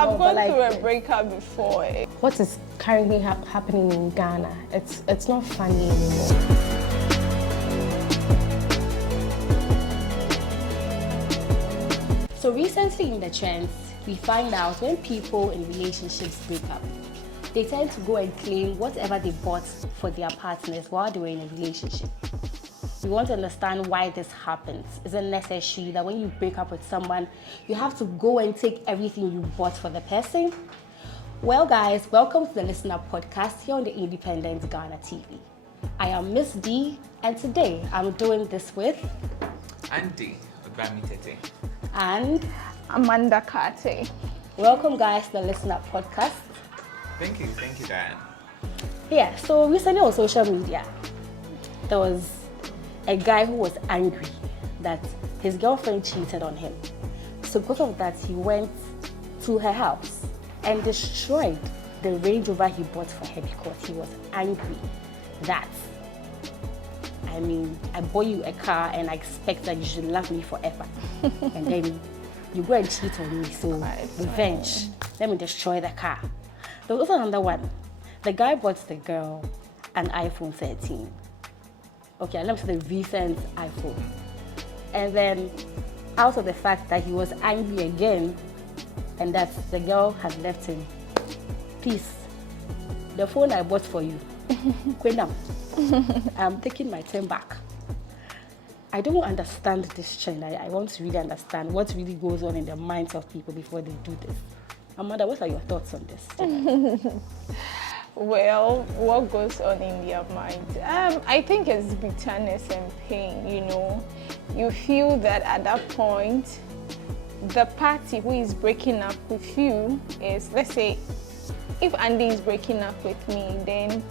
I've gone through a breakup before. What is currently happening in Ghana? It's not funny anymore. So recently in the trends, we find out when people in relationships break up, they tend to go and claim whatever they bought for their partners while they were in a relationship. We want to understand why this happens. Is it necessary that when you break up with someone, you have to go and take everything you bought for the person? Well guys, welcome to the ListenUp Podcast here on the Independent Ghana TV. I am Miss D, and today I'm doing this with Andy Ogbamitete and Amanda Kate. Welcome guys to the ListenUp Podcast. Thank you, Diane. Yeah, so recently on social media, there was a guy who was angry that his girlfriend cheated on him. So because of that, he went to her house and destroyed the Range Rover he bought for her because he was angry that, I bought you a car and I expect that you should love me forever. And then you go and cheat on me, so revenge. Let me destroy the car. There was also another one. The guy bought the girl an iPhone 13. Okay, let me say the recent iPhone. And then out of the fact that he was angry again and that the girl had left him, please, the phone I bought for you, Quenam, I'm taking my 10 back. I don't understand this trend. I want to really understand what really goes on in the minds of people before they do this. Amanda, what are your thoughts on this? Well, what goes on in their mind? I think it's bitterness and pain, you know. You feel that at that point, the party who is breaking up with you is, let's say, if Andy is breaking up with me, then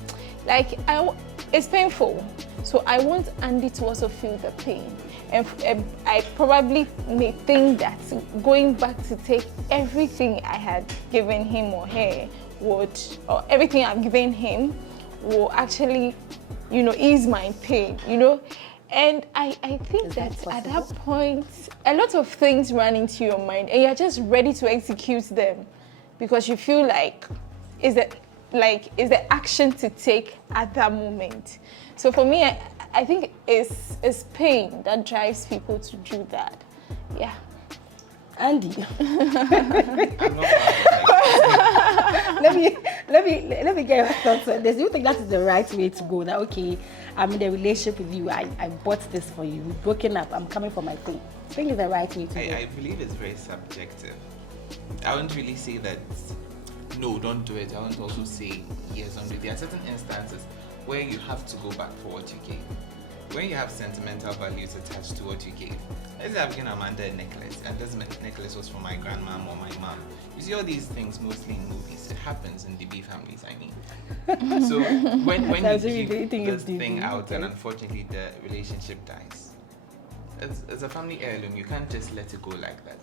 it's painful. So I want Andy to also feel the pain. And I probably may think that going back to take everything I had given him or her or everything I've given him will actually, ease my pain, And I think that at that point, a lot of things run into your mind and you're just ready to execute them because you feel like, is the action to take at that moment. So for me, I think it's pain that drives people to do that. Yeah. Andy. let me get your thoughts on this. Do you think that is the right way to go? That okay, I'm in a relationship with you, I bought this for you, we've broken up, I'm coming for my thing. I think it's the right way to go. I believe it's very subjective. I wouldn't really say that no, don't do it. I wouldn't also say yes, don't do it. There are certain instances where you have to go back for what you gave. When you have sentimental values attached to what you gave. Let's say I've given Amanda a necklace, and this necklace was for my grandmom or my mom. You see all these things mostly in movies. It happens in DB families, I mean. So when you give this thing out and unfortunately the relationship dies, as a family heirloom, you can't just let it go like that.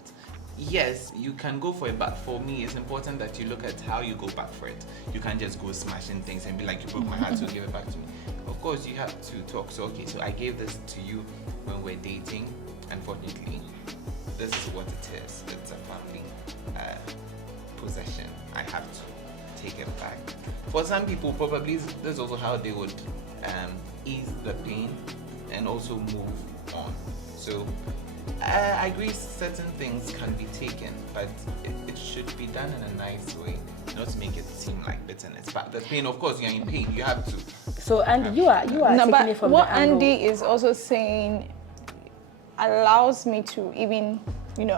Yes, you can go for it, but for me, it's important that you look at how you go back for it. You can't just go smashing things and be like, you broke my heart, so give it back to me. Of course, you have to talk. So, okay, so I gave this to you when we're dating. Unfortunately, this is what it is. It's a family possession. I have to take it back. For some people, probably this is also how they would ease the pain and also move on. So, I agree certain things can be taken, but it should be done in a nice way, not to make it seem like bitterness. But the pain, of course, you're in pain, you have to. So, Andy, you are taking it from what the angle. Andy is also saying allows me to even,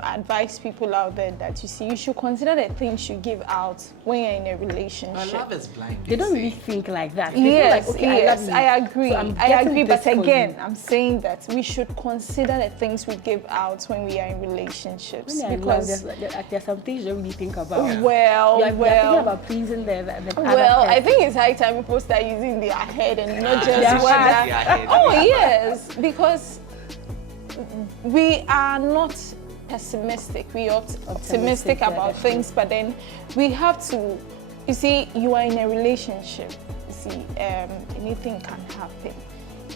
advise people out there that you should consider the things you give out when you're in a relationship. But love is blind. They don't really think like that. They Yes, feel like, okay, yes, I agree. So I agree, but again, I'm saying that we should consider the things we give out when we are in relationships. Because there's some things you don't really think about. Yeah. Well, You're thinking about pleasing the well, other I think it's high time people start using their head and not Yeah, just what their that. head. Oh yes, because we are not pessimistic. We are optimistic about things, but then we have to. You see, you are in a relationship. You see, anything can happen.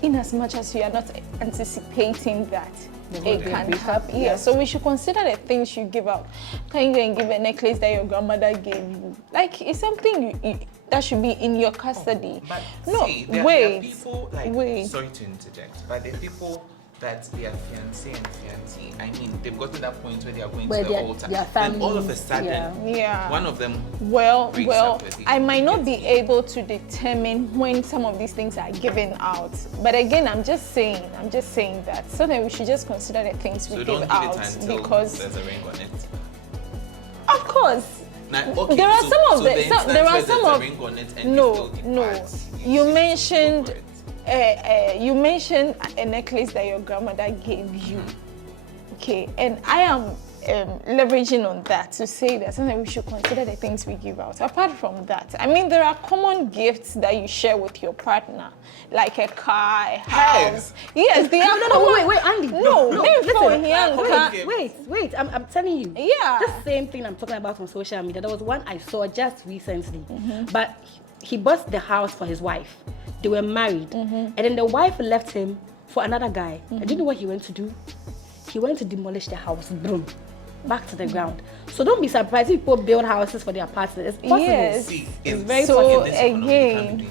In as much as you are not anticipating that, it can happen. Yeah, so we should consider the things you give out. Can you go and give a necklace that your grandmother gave you? Like, it's something that should be in your custody. But no, see, there are people sorry to interject, but there are people that they are fiancé and fiancée. I mean, they've gotten to that point where they are going to the altar, and all of a sudden, one of them breaks up with you. I might not be able to determine when some of these things are given out, but again, I'm just saying that sometimes we should just consider the things we give out, because there's a ring on it. Of course. Now, okay, there are some of there are some of ring on it and you mentioned you mentioned a necklace that your grandmother gave you. Okay, and I am leveraging on that to say that sometimes we should consider the things we give out. Apart from that, I mean, there are common gifts that you share with your partner, like a car, a house. Yes, they are. Wait, Andy. No, wait. I'm telling you. Yeah. The same thing I'm talking about on social media. There was one I saw just recently, but he bought the house for his wife. They were married, and then the wife left him for another guy. And do you know what he went to do? He went to demolish the house, boom, back to the ground. So don't be surprised if people build houses for their partners. It's possible. Yes, See, it's very possible. Again,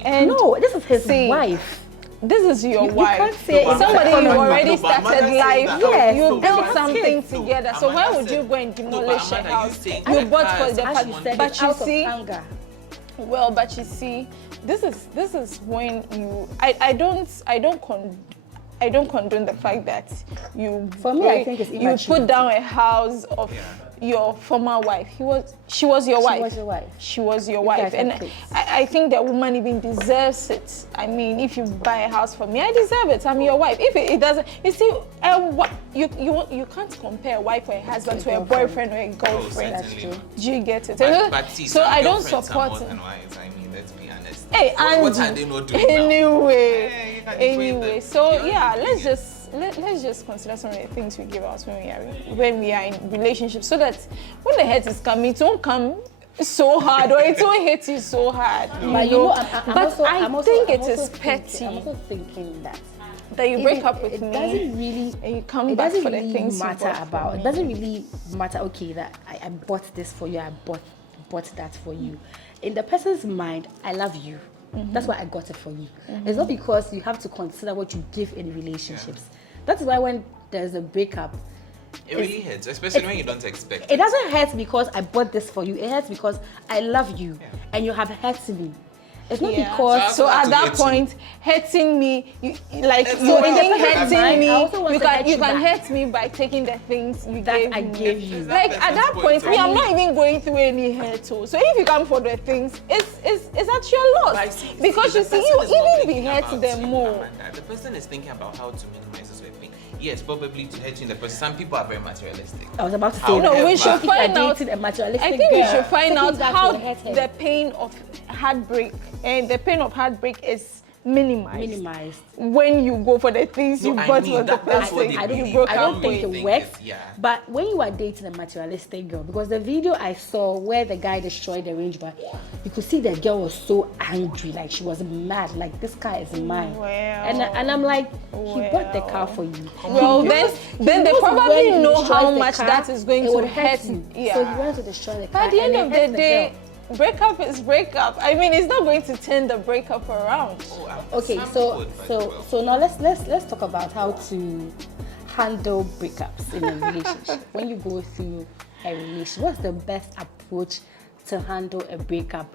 and no, this is his wife. This is your wife. You can't say somebody you already started life. Yes, you built something together. So why would you go and demolish a house you bought for the partner? But you see, well, but you see, this is when you. I don't condone the fact that you. For me, I think it's you put down a house of your former wife. She was your wife. She was your wife, and I think the woman even deserves it. I mean, if you buy a house for me, I deserve it. I'm your wife. If it doesn't, you see, you can't compare a wife or a husband to a boyfriend or a girlfriend. That's true. Do you get it? But see, so I don't support it. Let's be honest. Hey, and what are they not doing anyway. So yeah, let's just consider some of the things we give out when we are in relationships, so that when the hurt is coming, it won't come so hard or it won't hit you so hard. But you know, I think it is petty. I'm also thinking that you break up with it me. Doesn't really. And you come back for the things matter you bought about. for me. It doesn't really matter. Okay, that I bought this for you. I bought that for you. In the person's mind, I love you. That's why I got it for you. It's not because you have to consider what you give in relationships. That's why when there's a breakup, it really hurts, especially when you don't expect it. It doesn't hurt because I bought this for you. It hurts because I love you and you have hurt me. It's not because. So at that point, hurting me, you think hurting me, you can hurt me by taking the things you gave you. Like at that point, I'm not even going through any hurt. So if you come for the things, it's at your loss. Because you see, you even be hurt them more. The person is thinking about how to minimize this thing. Yes, probably to hurting the person. Some people are very materialistic. I was about to say no, we should find out. I think we should find out how the pain of heartbreak and the pain of heartbreak is minimized when you go for the things you bought for the person. I don't think it works. But when you are dating a materialistic girl, because the video I saw where the guy destroyed the range bar, you could see the girl was so angry, like she was mad, like this car is mine. And I'm like, he bought the car for you. Well, then they probably know how much that is going to hurt you. So he wants to destroy the car. By the end of the day, breakup is breakup. I mean, it's not going to turn the breakup around. Okay, so now let's talk about how to handle breakups in a relationship. When you go through a relationship, what's the best approach to handle a breakup?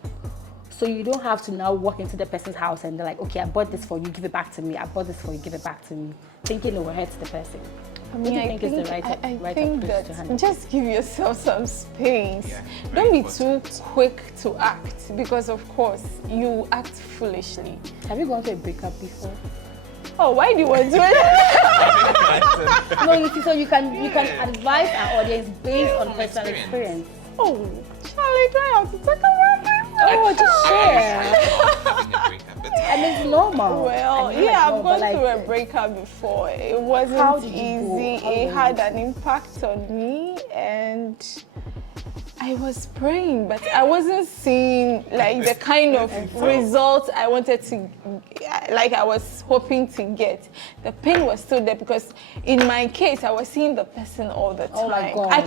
So you don't have to now walk into the person's house and they're like, okay, I bought this for you, give it back to me. I bought this for you, give it back to me. Thinking it will hurt the person. I mean, I think that just give yourself some space. Don't be too quick to act, because of course you act foolishly. Have you gone through a breakup before? Oh, why do you want to do it? No, you see, so you can advise our audience based on personal experience. Oh, Charlie, do I have to talk about this? Oh, just share. And it's normal. Well, I've gone through a breakup before. It wasn't easy. It had an impact on me, and I was praying, but I wasn't seeing like the kind of results I wanted to, like I was hoping to get. The pain was still there because in my case, I was seeing the person all the time. Oh my God. I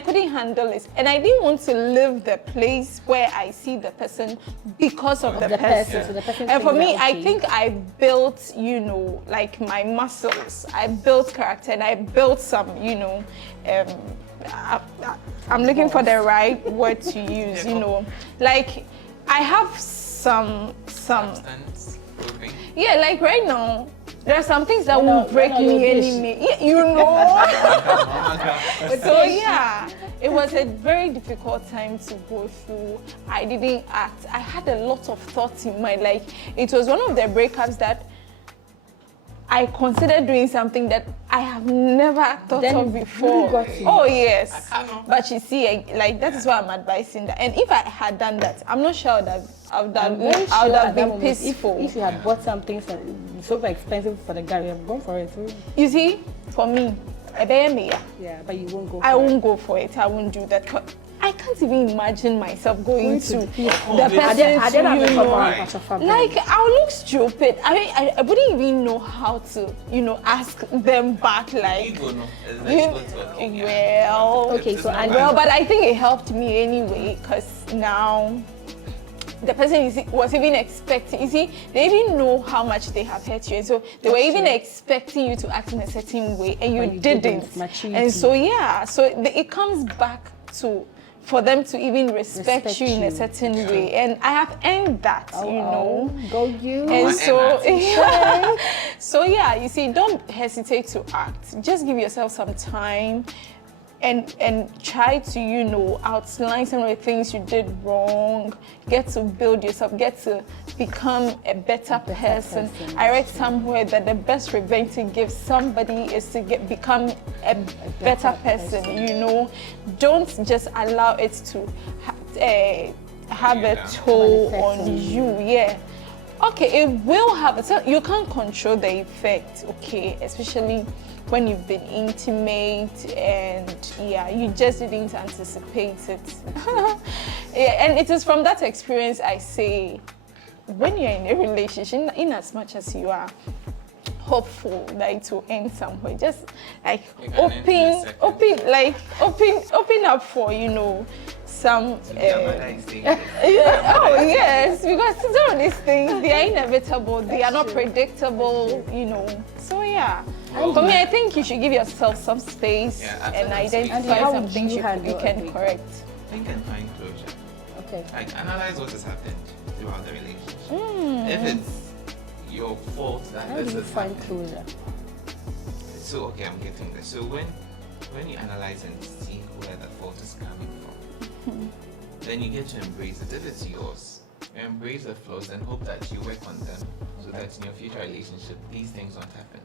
couldn't handle it. And I didn't want to leave the place where I see the person because of the person. So the person And for me, thinks that, I okay. think I built, like my muscles. I built character and I built some, I'm looking for the right word to use, like I have some Substance, proving. yeah, like right now there are some things that will break me anyway. So yeah, it was a very difficult time to go through. I didn't act. I had a lot of thoughts in my life. It was one of the breakups that I considered doing something that I have never thought Then of before. you got to. Oh yes, I know. but you see, like that is why I'm advising that. And if I had done that, I'm not sure that I would I'm very sure have at that been moment, peaceful. If you had bought something super expensive for the guy, you have gone for it. You see, for me, Yeah, but you won't go for I it. won't go for it. I won't do that. I can't even imagine myself going to the people. person I didn't have to, a family. like I would look stupid. I wouldn't even know how to, ask them back. Like, Ego, no. Okay, so but I think it helped me anyway because now the person was even expecting. You see, they didn't know how much they have hurt you, and so they were even expecting you to act in a certain way, and you didn't. Maturity. And so it comes back to. For them to even respect you in a certain way, and I have earned that, Go you. And so, yeah. so yeah, you see, don't hesitate to act. Just give yourself some time, and try to, outline some of the things you did wrong. Get to build yourself. Get to become a better person. I read somewhere that the best revenge to give somebody is to become a better person. Don't just allow it to have a toll on you. Yeah. Okay, it will have. So you can't control the effect. Okay, especially when you've been intimate and you just didn't anticipate it. Yeah, and it is from that experience I say, when you're in a relationship, in as much as you are hopeful that it will end somewhere, just like open up for some. Oh yes, because some of these things, they are inevitable. They are not predictable. So yeah. For me, I think you should give yourself some space and identify some things you can correct. Think and find closure. Okay. Like analyze what has happened throughout the relationship. If it's your fault that How do this you has find happened. closure? So okay, I'm getting this. So when you analyze and see where the fault is coming from, then you get to embrace it. If it's yours, you embrace the flaws and hope that you work on them so that in your future relationship these things won't happen.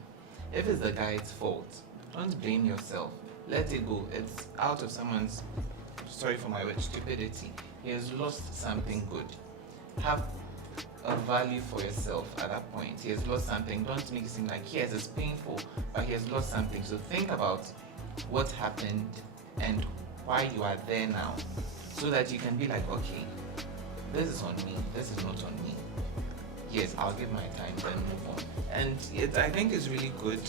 If it's the guy's fault, don't blame yourself. Let it go. It's out of someone's, sorry for my word, stupidity. He has lost something good. Have a value for yourself at that point. He has lost something. Don't make it seem like, yes, it's painful, but he has lost something. So think about what happened and why you are there now, so that you can be like, okay, this is on me, this is not on me. Yes, I'll give my time, then move on. And I think it's really good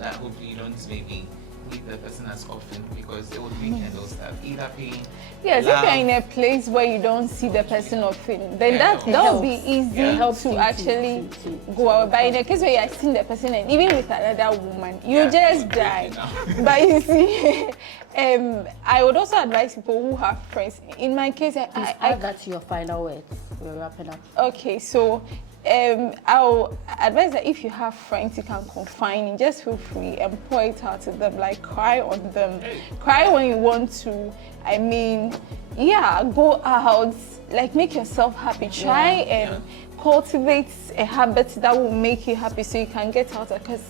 that hopefully you don't maybe meet the person as often, because it would rekindle stuff. Either pain. Yes, love, if you're in a place where you don't see the person often, then that will be easy to actually go out. But in a case where you're seeing the person, and even with another woman, you just die. But you see, I would also advise people who have friends. In my case, I that's your final words. We're wrapping up. Okay, so I'll advise that if you have friends you can confine in, just feel free and pour it out to them, like cry on them. Cry when you want to. I mean, go out, like make yourself happy. Try and cultivate a habit that will make you happy so you can get out, because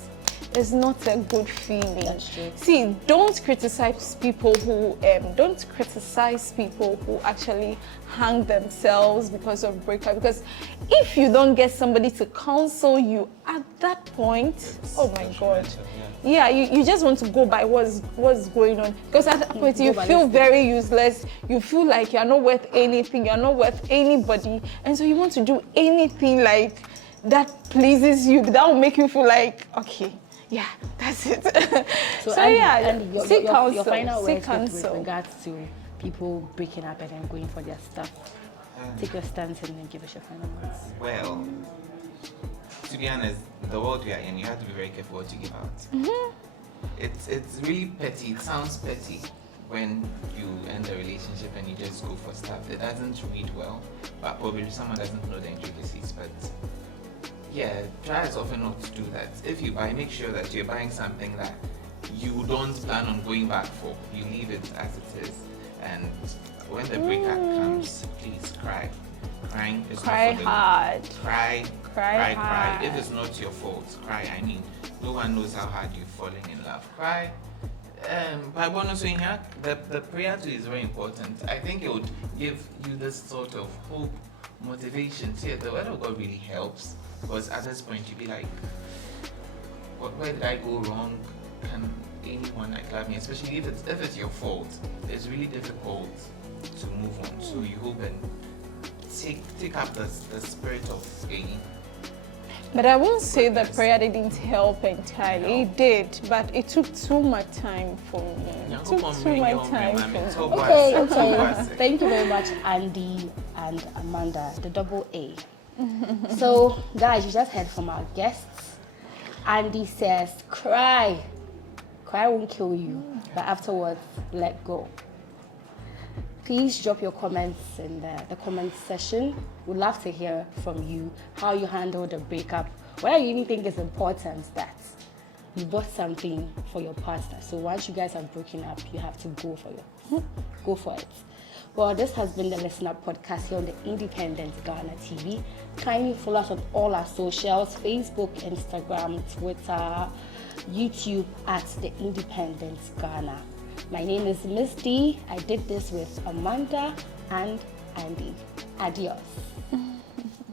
it's not a good feeling. That's true. See, don't criticize people who actually hang themselves because of breakup. Because if you don't get somebody to counsel you at that point, oh my God. Yeah, you just want to go by what's going on. Because at that point you feel very useless. You feel like you're not worth anything. You're not worth anybody. And so you want to do anything like that pleases you, that will make you feel like, okay, yeah, that's it. So and seek counsel. your final Seek words with regards to people breaking up and then going for their stuff. Take your stance and then give us your final words. Well, to be honest, the world we are in, you have to be very careful what you give out. It's really petty. It sounds petty when you end a relationship and you just go for stuff. It doesn't read well, but probably someone doesn't know the intricacies. But yeah, try as often not to do that. If you buy, make sure that you're buying something that you don't plan on going back for. You leave it as it is. And when the breakup comes, please cry. Crying is Cry not for hard. Cry. Hard. If it's not your fault, cry. I mean, no one knows how hard you're falling in love. Cry. But bonus in here, the prayer too is very important. I think it would give you this sort of hope, motivation. See, the word of God really helps, because at this point you'd be like, where did I go wrong? Can anyone like love me? Especially if it's your fault, it's really difficult to move on. So you hope and take up the spirit of praying. But I won't say the prayer didn't help entirely. It did, but it took too much time for me. It took too much time for me. Okay. Thank you very much, Andy and Amanda, the double A. So, guys, you just heard from our guests. Andy says, cry. Cry won't kill you, but afterwards, let go. Please drop your comments in the comment section. We'd love to hear from you how you handled the breakup. Whether you even think it's important that you bought something for your partner. So once you guys are broken up, you have to go for it. Well, this has been the ListenUp Podcast here on the Independent Ghana TV. Kindly follow us on all our socials: Facebook, Instagram, Twitter, YouTube at the Independent Ghana. My name is Miss D. I did this with Amanda and Andy. Adios.